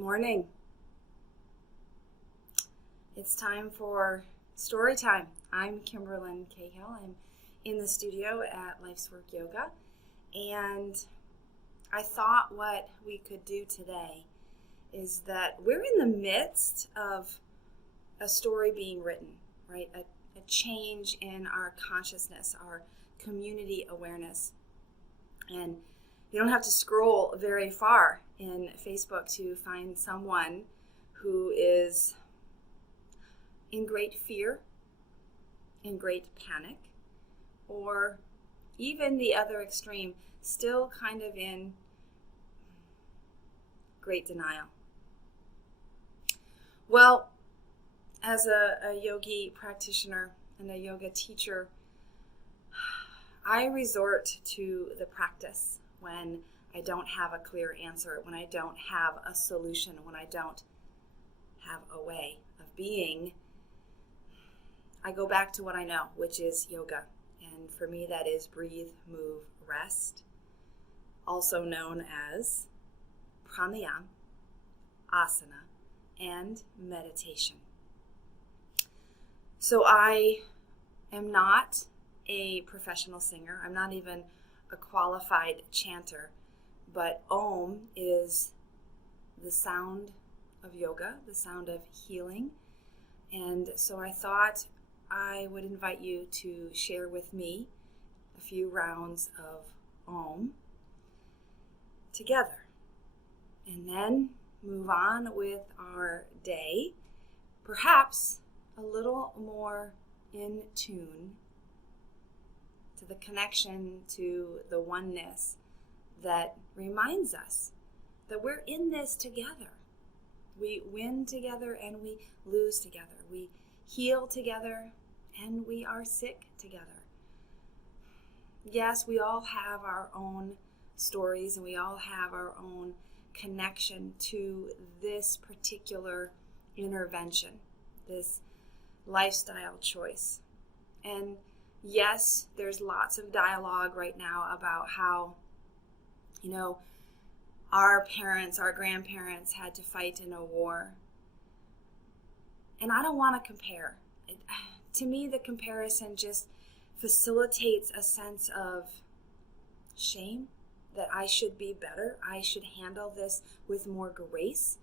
morning. It's time for story time. I'm Kimberlyn Cahill. I'm in the studio at Life's Work Yoga, and I thought what we could do today is that we're in the midst of a story being written, right? A change in our consciousness, our community awareness. And you don't have to scroll very far in Facebook to find someone who is in great fear, in great panic, or even the other extreme, still kind of in great denial. Well, as a yogi practitioner and a yoga teacher, I resort to the practice when I don't have a clear answer, when I don't have a solution, when I don't have a way of being. I go back to what I know, which is yoga. And for me, that is breathe, move, rest, also known as pranayama, asana, and meditation. So I am not a professional singer. I'm not even a qualified chanter, but Om is the sound of yoga, the sound of healing. And so I thought I would invite you to share with me a few rounds of Om together, and then move on with our day, perhaps a little more in tune to the connection to the oneness that reminds us that we're in this together. We win together and we lose together. We heal together and we are sick together. Yes, we all have our own stories and we all have our own connection to this particular intervention, this lifestyle choice. And yes, there's lots of dialogue right now about how, our parents, our grandparents had to fight in a war. And I don't want to compare. To me, the comparison just facilitates a sense of shame, that I should be better. I should handle this with more grace.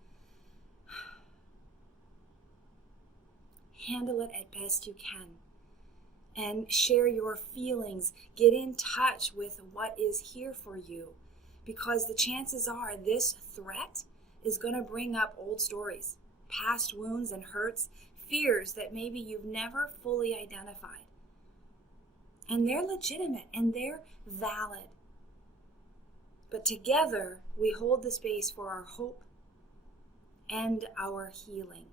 Handle it as best you can. And share your feelings. Get in touch with what is here for you. Because the chances are this threat is going to bring up old stories, past wounds and hurts, fears that maybe you've never fully identified. And they're legitimate and they're valid. But together we hold the space for our hope and our healing.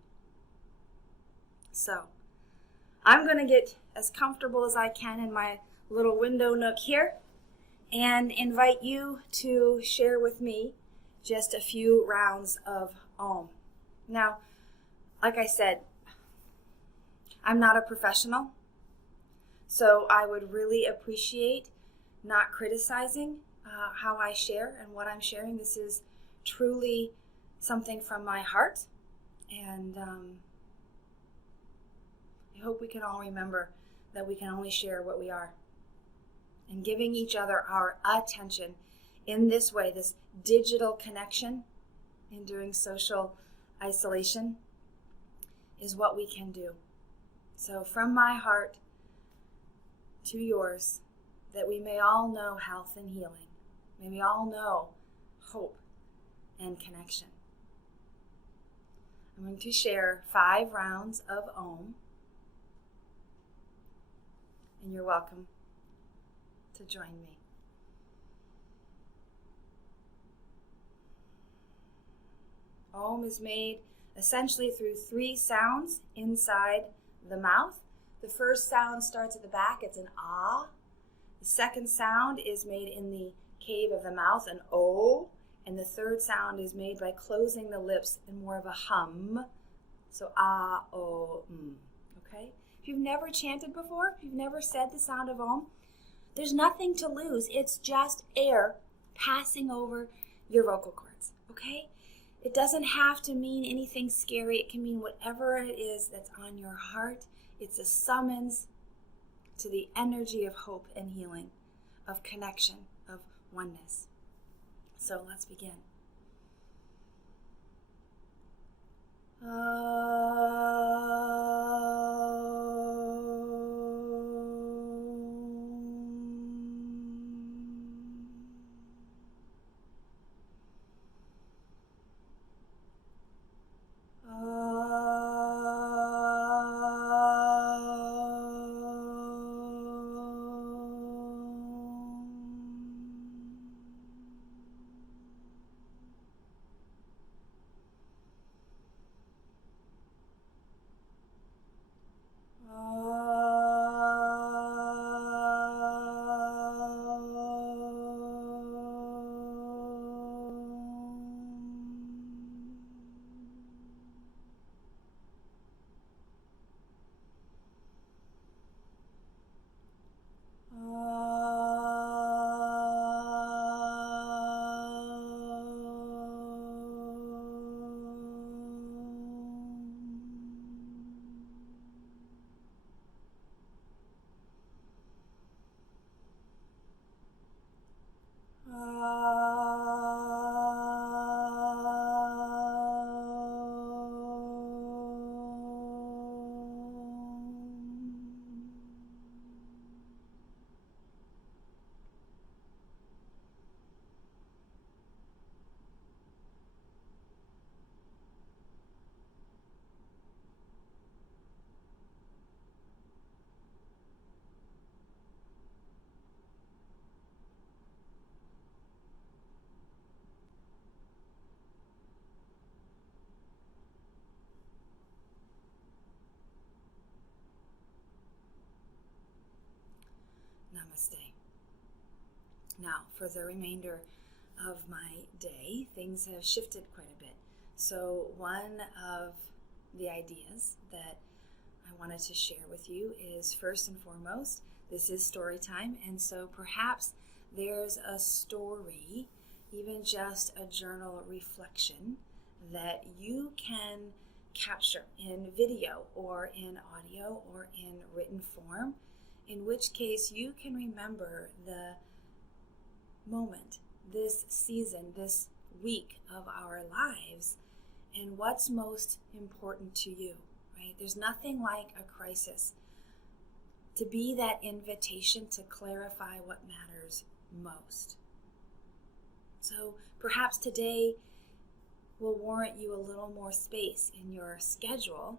So I'm going to get as comfortable as I can in my little window nook here and invite you to share with me just a few rounds of Om. Now, like I said, I'm not a professional, so I would really appreciate not criticizing how I share and what I'm sharing. This is truly something from my heart, and I hope we can all remember that we can only share what we are. And giving each other our attention in this way, this digital connection, in doing social isolation, is what we can do. So from my heart to yours, that we may all know health and healing. May we all know hope and connection. I'm going to share 5 rounds of Om, and you're welcome to join me. Om is made essentially through 3 sounds inside the mouth. The first sound starts at the back, it's an ah. The second sound is made in the cave of the mouth, an o. And the third sound is made by closing the lips in more of a hum. So ah, o, okay? If you've never chanted before, if you've never said the sound of Om, there's nothing to lose. It's just air passing over your vocal cords, okay? It doesn't have to mean anything scary. It can mean whatever it is that's on your heart. It's a summons to the energy of hope and healing, of connection, of oneness. So let's begin. Namaste. Now, for the remainder of my day, things have shifted quite a bit. So one of the ideas that I wanted to share with you is, first and foremost, this is story time, and so perhaps there's a story, even just a journal reflection, that you can capture in video or in audio or in written form, in which case you can remember the moment, this season, this week of our lives, and what's most important to you, right? There's nothing like a crisis to be that invitation to clarify what matters most. So perhaps today will warrant you a little more space in your schedule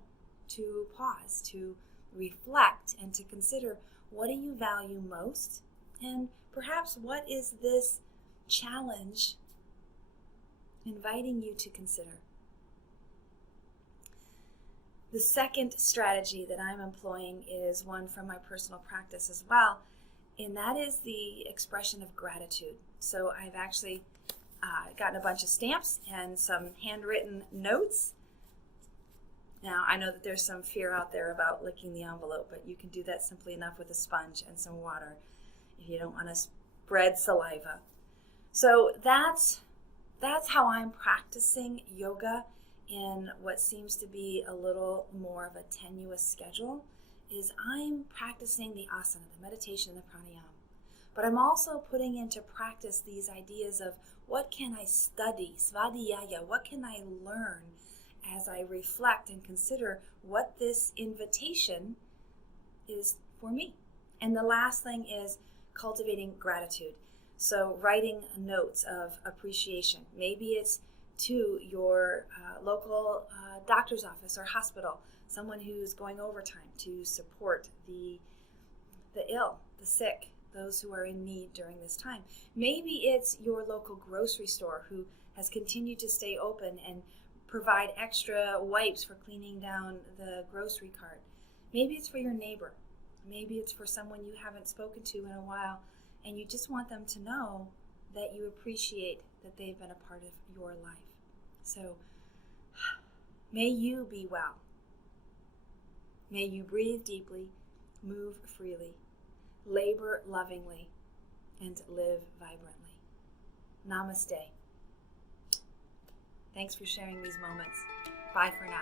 to pause, to reflect, and to consider, what do you value most? And perhaps what is this challenge inviting you to consider? The second strategy that I'm employing is one from my personal practice as well, and that is the expression of gratitude. So I've actually gotten a bunch of stamps and some handwritten notes. Now, I know that there's some fear out there about licking the envelope, but you can do that simply enough with a sponge and some water if you don't want to spread saliva. So that's how I'm practicing yoga in what seems to be a little more of a tenuous schedule, is I'm practicing the asana, the meditation, and the pranayama. But I'm also putting into practice these ideas of, what can I study, svadhyaya, what can I learn as I reflect and consider what this invitation is for me. And the last thing is cultivating gratitude. So writing notes of appreciation. Maybe it's to your local doctor's office or hospital, someone who's going overtime to support the ill, the sick, those who are in need during this time. Maybe it's your local grocery store who has continued to stay open and provide extra wipes for cleaning down the grocery cart. Maybe it's for your neighbor. Maybe it's for someone you haven't spoken to in a while, and you just want them to know that you appreciate that they've been a part of your life. So, may you be well. May you breathe deeply, move freely, labor lovingly, and live vibrantly. Namaste. Thanks for sharing these moments. Bye for now.